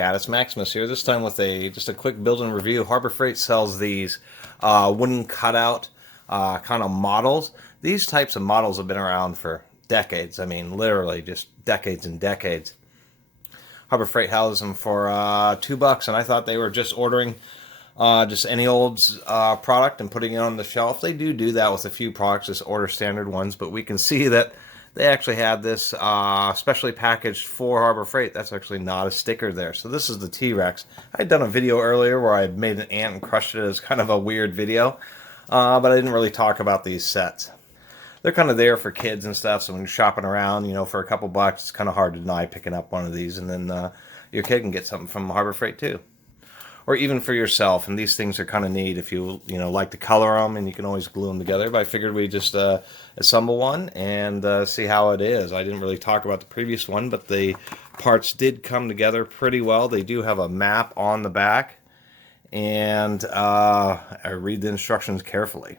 at. It's Maximus here, this time with just a quick build-in review. Harbor Freight sells these wooden cutout kind of models. These types of models have been around for decades. I mean, literally just decades and decades. Harbor Freight houses them for $2, and I thought they were just ordering just any old product and putting it on the shelf. They do that with a few products, just order standard ones, but we can see that they actually had this specially packaged for Harbor Freight. That's actually not a sticker there. So this is the T-Rex. I had done a video earlier where I had made an ant and crushed it as kind of a weird video, but I didn't really talk about these sets. They're kind of there for kids and stuff, so when you're shopping around, you know, for a couple bucks, it's kind of hard to deny picking up one of these, and then your kid can get something from Harbor Freight too. Or even for yourself, and these things are kind of neat if you like to color them, and you can always glue them together. But I figured we just assemble one and see how it is. I didn't really talk about the previous one, but the parts did come together pretty well. They do have a map on the back, and I read the instructions carefully.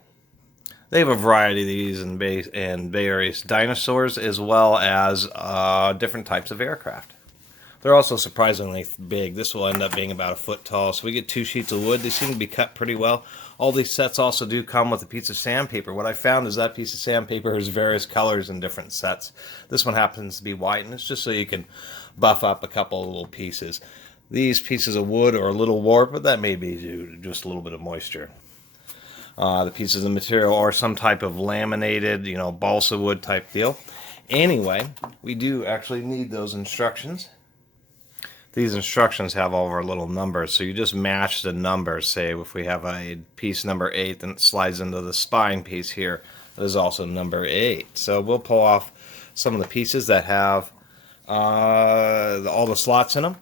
They have a variety of these and various dinosaurs as well as different types of aircraft. They're also surprisingly big. This will end up being about a foot tall. So we get 2 sheets of wood. They seem to be cut pretty well. All these sets also do come with a piece of sandpaper. What I found is that piece of sandpaper has various colors in different sets. This one happens to be white, and it's just so you can buff up a couple of little pieces. These pieces of wood are a little warped, but that may be due to just a little bit of moisture. The pieces of material are some type of laminated, balsa wood type deal. Anyway, we do actually need those instructions. These instructions have all of our little numbers, so you just match the numbers. Say if we have a piece number 8, then it slides into the spine piece here. That is also number 8. So we'll pull off some of the pieces that have all the slots in them.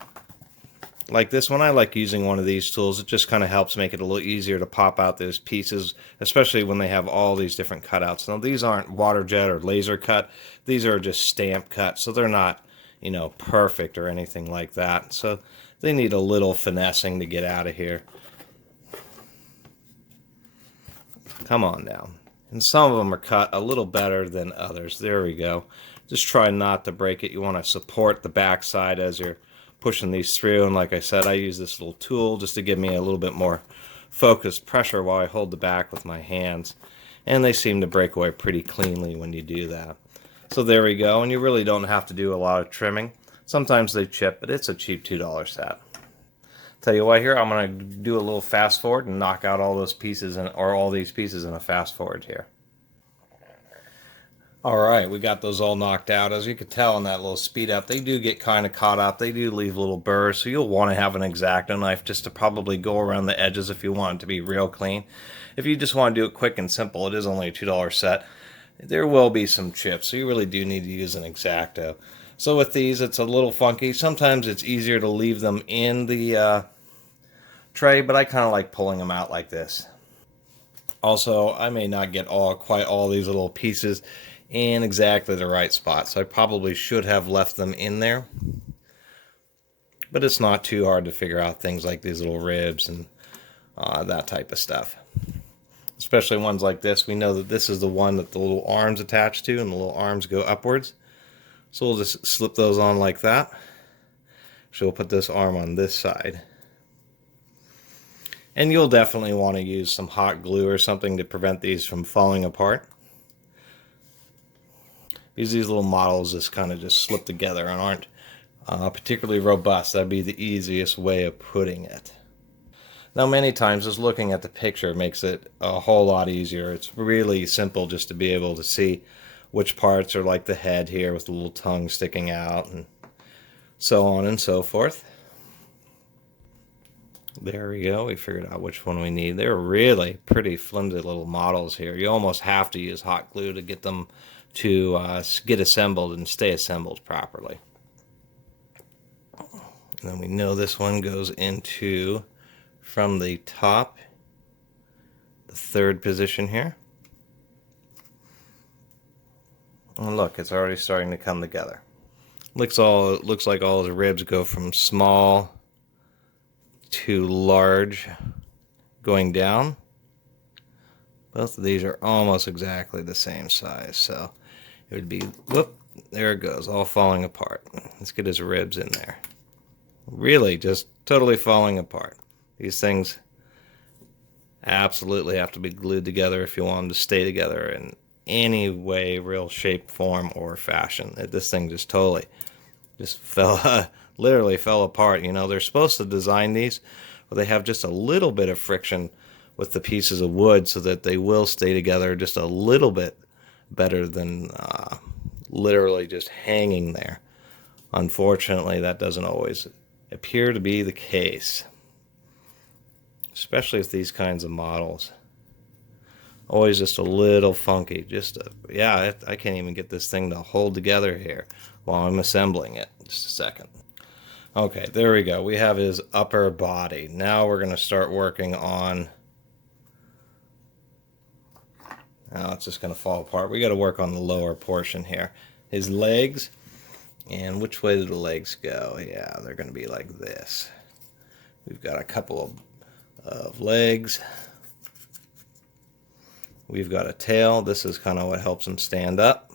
Like this one, I like using one of these tools. It just kind of helps make it a little easier to pop out those pieces, especially when they have all these different cutouts. Now, these aren't water jet or laser cut. These are just stamp cut, so they're not perfect or anything like that. So they need a little finessing to get out of here. Come on down. And some of them are cut a little better than others. There we go. Just try not to break it. You want to support the back side as you're pushing these through. And like I said, I use this little tool just to give me a little bit more focused pressure while I hold the back with my hands. And they seem to break away pretty cleanly when you do that. So there we go, and you really don't have to do a lot of trimming. Sometimes they chip, but it's a cheap $2 set. Tell you what, here I'm going to do a little fast forward and knock out all those pieces or all these pieces in a fast forward here. Alright, we got those all knocked out. As you can tell in that little speed up, they do get kind of caught up. They do leave little burrs, so you'll want to have an X-Acto knife just to probably go around the edges if you want it to be real clean. If you just want to do it quick and simple, it is only a $2 set. There will be some chips, so you really do need to use an X-Acto. So with these, it's a little funky. Sometimes it's easier to leave them in the tray, but I kind of like pulling them out like this. Also, I may not get quite all these little pieces in exactly the right spot, so I probably should have left them in there. But it's not too hard to figure out things like these little ribs and that type of stuff. Especially ones like this. We know that this is the one that the little arms attach to, and the little arms go upwards. So we'll just slip those on like that. So we'll put this arm on this side. And you'll definitely want to use some hot glue or something to prevent these from falling apart. Because these little models just kind of just slip together and aren't particularly robust. That'd be the easiest way of putting it. Now, many times just looking at the picture makes it a whole lot easier. It's really simple just to be able to see which parts are like the head here with the little tongue sticking out and so on and so forth. There we go. We figured out which one we need. They're really pretty flimsy little models here. You almost have to use hot glue to get them to get assembled and stay assembled properly. And then we know this one goes into from the top, the 3rd position here. And look, it's already starting to come together. Looks like all the ribs go from small to large going down. Both of these are almost exactly the same size, so it would be, whoop, there it goes, all falling apart. Let's get his ribs in there. Really just totally falling apart. These things absolutely have to be glued together if you want them to stay together in any way, real shape, form, or fashion. This thing just totally just fell, literally fell apart. You know, they're supposed to design these where they have just a little bit of friction with the pieces of wood so that they will stay together just a little bit better than literally just hanging there. Unfortunately, that doesn't always appear to be the case, especially with these kinds of models. Always just a little funky. Yeah, I can't even get this thing to hold together here while I'm assembling it. Just a second. Okay, there we go. We have his upper body. Now we're going to start working on... Now it's just going to fall apart. We got to work on the lower portion here. His legs. And which way do the legs go? Yeah, they're going to be like this. We've got a couple of legs. We've got a tail. This is kind of what helps him stand up.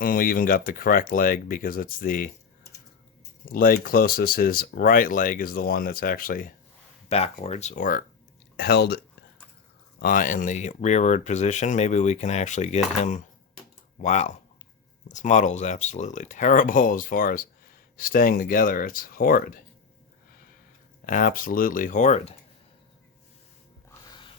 And we even got the correct leg because it's the leg closest. His right leg is the one that's actually backwards or held in the rearward position. Maybe we can actually get him... Wow. This model is absolutely terrible as far as staying together. It's horrid. Absolutely horrid.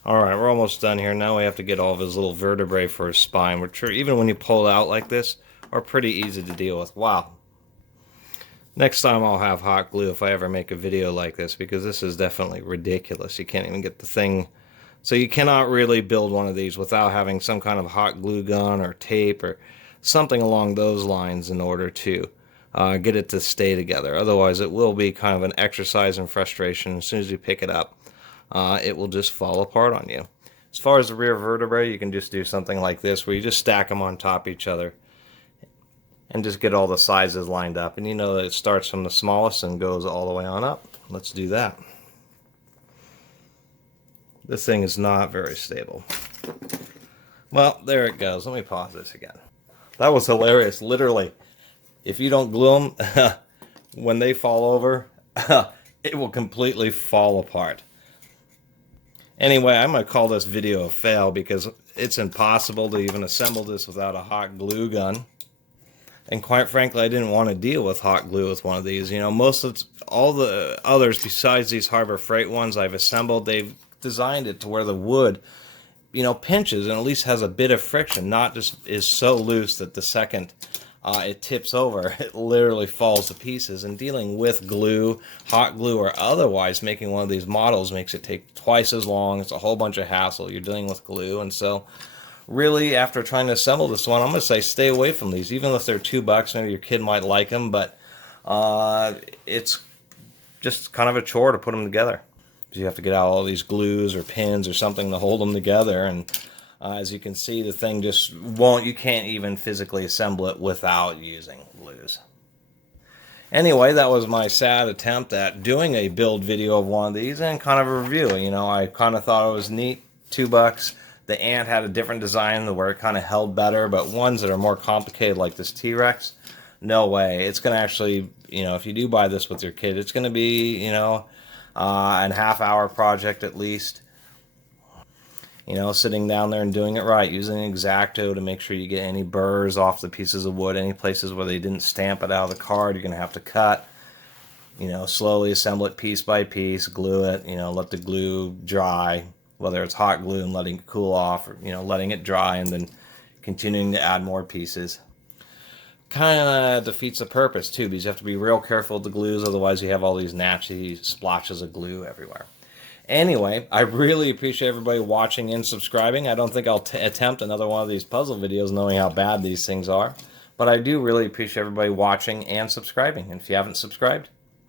Alright, we're almost done here. Now we have to get all of his little vertebrae for his spine, which are, even when you pull it out like this, are pretty easy to deal with. Wow. Next time I'll have hot glue if I ever make a video like this, because this is definitely ridiculous. You can't even get the thing... So you cannot really build one of these without having some kind of hot glue gun or tape or something along those lines in order to get it to stay together. Otherwise, it will be kind of an exercise in frustration. As soon as you pick it up, it will just fall apart on you. As far as the rear vertebrae, you can just do something like this, where you just stack them on top of each other and just get all the sizes lined up. And you know that it starts from the smallest and goes all the way on up. Let's do that. This thing is not very stable. Well, there it goes. Let me pause this again. That was hilarious. Literally, if you don't glue them, when they fall over, it will completely fall apart. Anyway, I'm going to call this video a fail because it's impossible to even assemble this without a hot glue gun. And quite frankly, I didn't want to deal with hot glue with one of these. You know, most of all the others besides these Harbor Freight ones I've assembled, they've designed it to where the wood, you know, pinches and at least has a bit of friction, not just is so loose that the second it tips over, it literally falls to pieces. And dealing with glue, hot glue or otherwise, making one of these models makes it take twice as long. It's a whole bunch of hassle. You're dealing with glue. And so really, after trying to assemble this one, I'm going to say stay away from these. Even if they're $2, maybe your kid might like them, but it's just kind of a chore to put them together. You have to get out all these glues or pins or something to hold them together, and as you can see, the thing just won't, you can't even physically assemble it without using glues. Anyway, that was my sad attempt at doing a build video of one of these and kind of a review. You know, I kind of thought it was neat, $2. The ant had a different design where it kind of held better, but ones that are more complicated like this T-Rex, no way. It's going to actually, you know, if you do buy this with your kid, it's going to be, you know, a half-hour project at least. You know, sitting down there and doing it right, using an X-Acto to make sure you get any burrs off the pieces of wood, any places where they didn't stamp it out of the card, you're going to have to cut. You know, slowly assemble it piece by piece, glue it, you know, let the glue dry, whether it's hot glue and letting it cool off, or, you know, letting it dry and then continuing to add more pieces. Kind of defeats the purpose too, because you have to be real careful with the glues, otherwise you have all these nasty splotches of glue everywhere. Anyway, I really appreciate everybody watching and subscribing. I don't think I'll attempt another one of these puzzle videos knowing how bad these things are, but I do really appreciate everybody watching and subscribing. And if you haven't subscribed,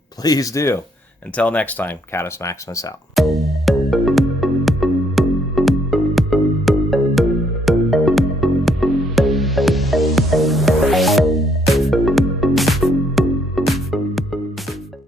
please do. Until next time, Catus Maximus out.